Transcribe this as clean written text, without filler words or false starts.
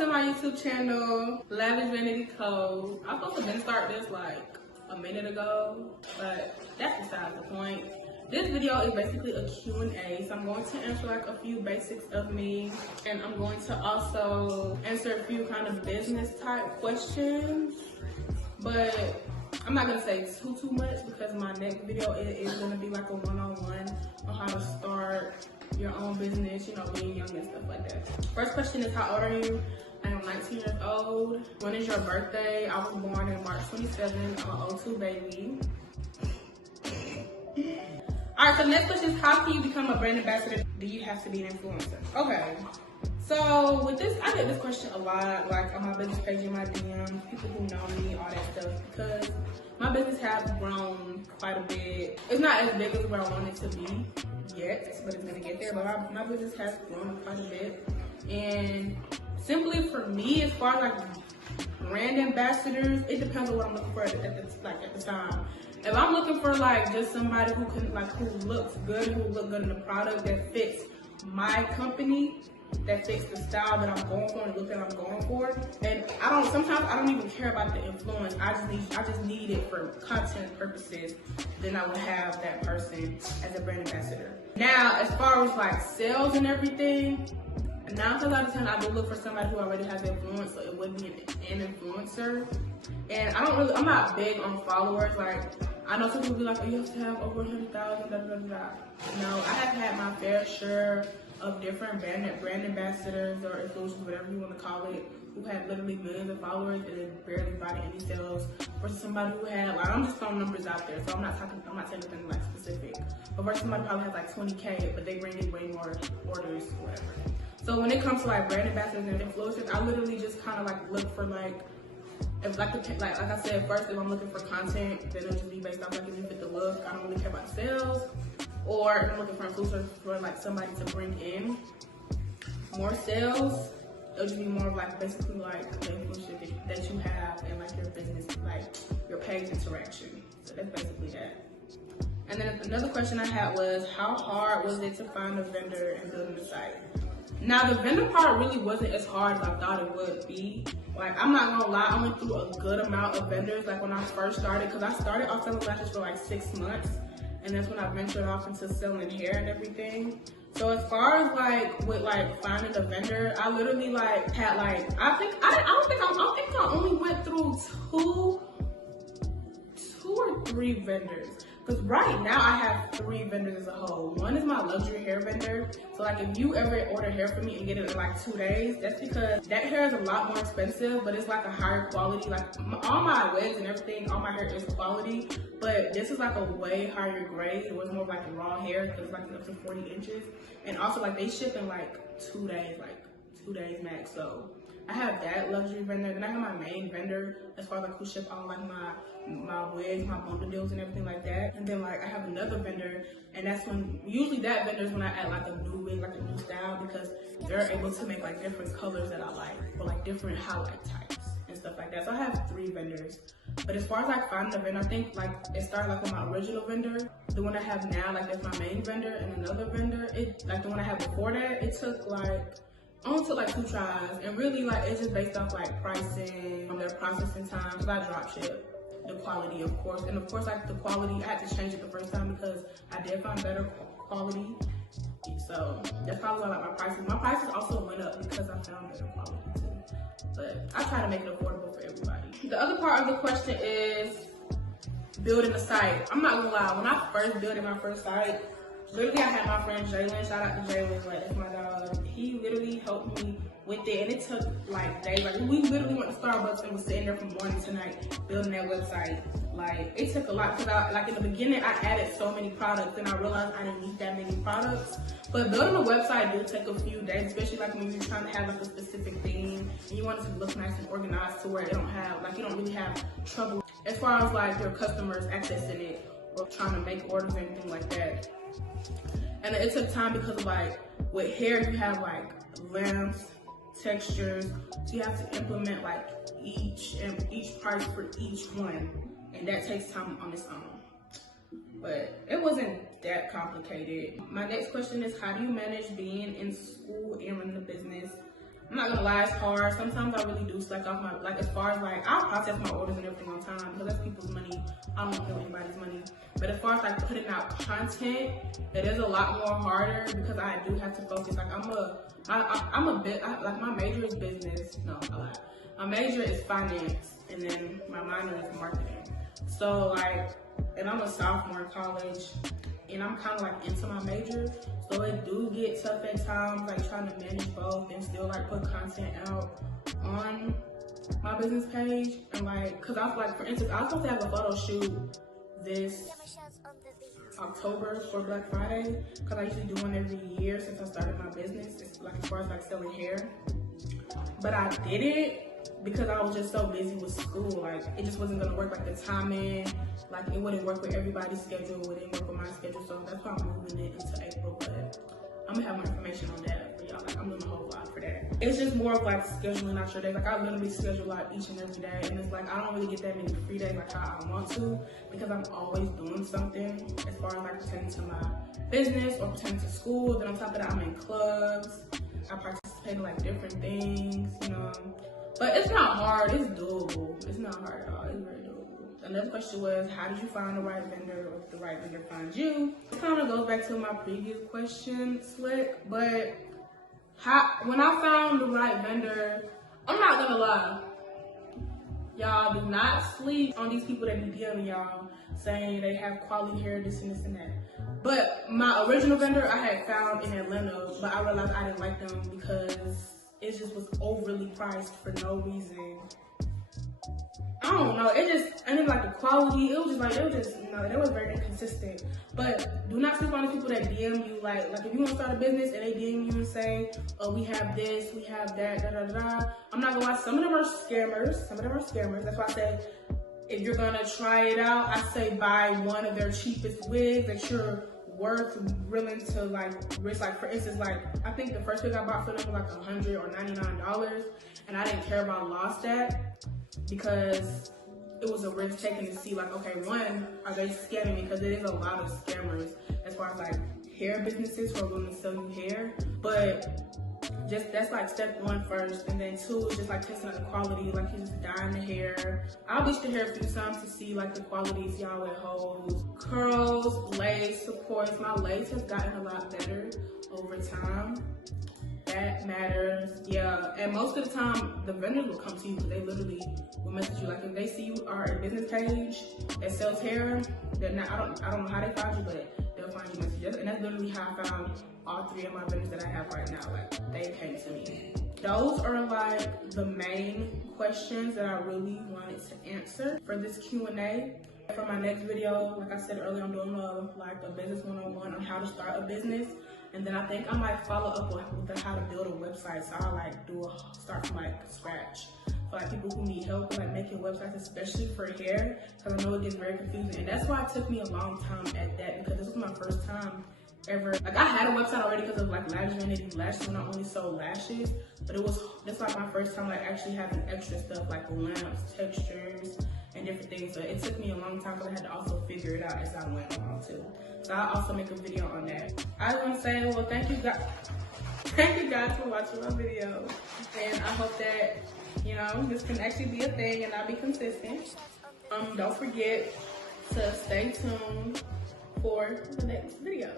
to my YouTube channel, Lavish Vanity Code. I was supposed to start this like a minute ago, but that's besides the point. This video is basically a Q&A, so I'm going to answer like a few basics of me, and I'm going to also answer a few kind of business type questions, but I'm not gonna say too much because my next video is gonna be like a one-on-one on how to start your own business, you know, being young and stuff like that. First question is, how old are you? I am 19 years old. When is your birthday? I was born on March 27th. I'm an 02 baby. All right, so the next question is, how can you become a brand ambassador? Do you have to be an influencer? Okay. So with this, I get this question a lot, like on my business page, in my DMs, people who know me, all that stuff, because my business has grown quite a bit. It's not as big as where I want it to be yet, but it's gonna get there. But my business has grown quite a bit. And simply for me, as far as like brand ambassadors, it depends on what I'm looking for at the time. If I'm looking for like just somebody who can who looks good, who look good in the product that fits my company, that fits the style that I'm going for and the look that I'm going for. And sometimes I don't even care about the influence. I just need it for content purposes. Then I would have that person as a brand ambassador. Now, as far as like sales and everything, 9 times out of 10, I do look for somebody who already has influence, so it would be an influencer. And I'm not big on followers. Like, I know some people be like, oh, you have to have over 100,000, da da da da. No, I have had my fair share of different brand ambassadors or influencers, whatever you want to call it, who had literally millions of followers and then barely bought any sales, versus somebody who had, like, I'm just throwing numbers out there, so I'm not saying anything like specific, but versus somebody who probably has like 20K, but they bring in way more orders or whatever. So when it comes to like brand ambassadors and influencers, I literally just kind of like look for like, if like I said, first, if I'm looking for content, then it'll just be based off like if you fit the look. I don't really care about sales. Or if I'm looking for influencers for like somebody to bring in more sales, it'll just be more of like basically like the influencer that you have and like your business, like your page interaction. So that's basically that. And then another question I had was, how hard was it to find a vendor and build a site? Now the vendor part really wasn't as hard as I thought it would be. Like, I'm not gonna lie, I went through a good amount of vendors like when I first started, because I started off selling lashes for like 6 months. And that's when I ventured off into selling hair and everything. So as far as like with like finding a vendor, I literally like had like, I think I only went through two or three vendors. Because right now I have 3 vendors as a whole. One is my luxury hair vendor. So like if you ever order hair from me and get it in like 2 days, that's because that hair is a lot more expensive, but it's like a higher quality. Like all my wigs and everything, all my hair is quality, but this is like a way higher grade. It was more like raw hair because it's like up to 40 inches. And also like they ship in like 2 days, like 2 days max. So I have that luxury vendor. Then I have my main vendor as far as like who ship all like my wigs, my bundle deals and everything like that. And then like I have another vendor, and that's when, usually that vendor is when I add like a new wig, like a new style, because they're able to make like different colors that I like, or like different highlight types and stuff like that. So I have 3 vendors. But as far as like finding a vendor, I think like it started like with my original vendor. The one I have now, like that's my main vendor, and another vendor, like the one I had before that, it took like, only took like 2 tries, and really like it's just based off like pricing, their processing time, because I drop ship, the quality of course, and of course like the quality, I had to change it the first time because I did find better quality. So that's probably why like my prices also went up because I found better quality too. But I try to make it affordable for everybody. The other part of the question is building a site. I'm not gonna lie, when I first built my first site, literally I had my friend Jalen, shout out to Jalen, like that's my dog. He literally helped me with it, and it took like days. Like we literally went to Starbucks and was sitting there from morning to night building that website. Like it took a lot because like in the beginning I added so many products and I realized I didn't need that many products. But building a website do take a few days, especially like when you're trying to have like a specific theme and you want it to look nice and organized to where it don't have like you don't really have trouble as far as like your customers accessing it or trying to make orders or anything like that. And it took time because of like with hair you have like lengths, textures, so you have to implement like each price for each one, and that takes time on its own. But it wasn't that complicated. My next question is, how do you manage being in school and running a business? I'm not gonna lie, it's hard. Sometimes I really do slack off my, like as far as like, I'll process my orders and everything on time because that's people's money. I don't kill anybody's money. But as far as like putting out content, it is a lot more harder because I do have to focus. Like I'm a bit, like my major is business. No, I lie. My major is finance and then my minor is marketing. So like, and I'm a sophomore in college and I'm kind of like into my major. So it do get tough at times, like trying to manage both and still like put content out on my business page. And like, cause I was like, for instance, I was supposed to have a photo shoot this October for Black Friday, cause I usually do one every year since I started my business. It's like as far as like selling hair, but I didn't because I was just so busy with school. Like it just wasn't gonna work, like the timing, like it wouldn't work with everybody's schedule, it wouldn't work with my schedule. So that's why I'm moving it into April, but I'm gonna have more information on that for y'all. Like I'm doing a whole lot for that. It's just more of like scheduling out your day. Like I literally schedule out each and every day, and it's like I don't really get that many free days like how I want to because I'm always doing something as far as like pertaining to my business or pertaining to school. Then on top of that, I'm in clubs. I participate in like different things, you know. But it's not hard, it's doable. It's not hard at all, it's very doable. Another question was, how did you find the right vendor or if the right vendor finds you? It kind of goes back to my previous question, Slick, but when I found the right vendor, I'm not gonna lie. Y'all do not sleep on these people that be DMing y'all saying they have quality hair, this and this and that. But my original vendor I had found in Atlanta, but I realized I didn't like them because it just was overly priced for no reason. I don't know, I didn't like the quality. It was just like, they was very inconsistent. But do not sleep on the people that DM you, like if you want to start a business and they DM you and say, oh, we have this, we have that, da da da. I'm not gonna lie, some of them are scammers. That's why I said, if you're gonna try it out, I say buy one of their cheapest wigs that you're willing to like risk. Like for instance, like I think the first wig I bought for them was like $100 or $99, and I didn't care if I lost that because it was a risk taken to see like, okay, one, are they scamming me? Because there is a lot of scammers as far as like hair businesses who are willing to sell you hair, but just that's like step one first, and then two is just like testing out the quality, like you just dyeing the hair. I'll bleach the hair a few times to see like the quality, see how it holds. Curls, lace, of course. My lace has gotten a lot better over time. That matters, yeah. And most of the time, the vendors will come to you because they literally will message you. Like if they see you are a business page that sells hair, they're not. I don't know how they find you, but they'll find you messages. And that's literally how I found all three of my vendors that I have right now. Like they came to me. Those are like the main questions that I really wanted to answer for this Q&A. For my next video, like I said earlier, I'm doing a business 101 on how to start a business. And then I think I might follow up with how to build a website. So I'll like start from like scratch. For like people who need help with like making websites, especially for hair, because I know it gets very confusing. And that's why it took me a long time at that, because this was my first time ever. Like I had a website already because of like Lash Vanity Lashes when I only sold lashes, but that's like my first time like actually having extra stuff like lamps, textures, and different things. So it took me a long time because I had to also figure it out as I went along too. So I'll also make a video on that. I just want to say, well, thank you guys for watching my video, and I hope that, you know, this can actually be a thing and I'll be consistent. Don't forget to stay tuned for the next video.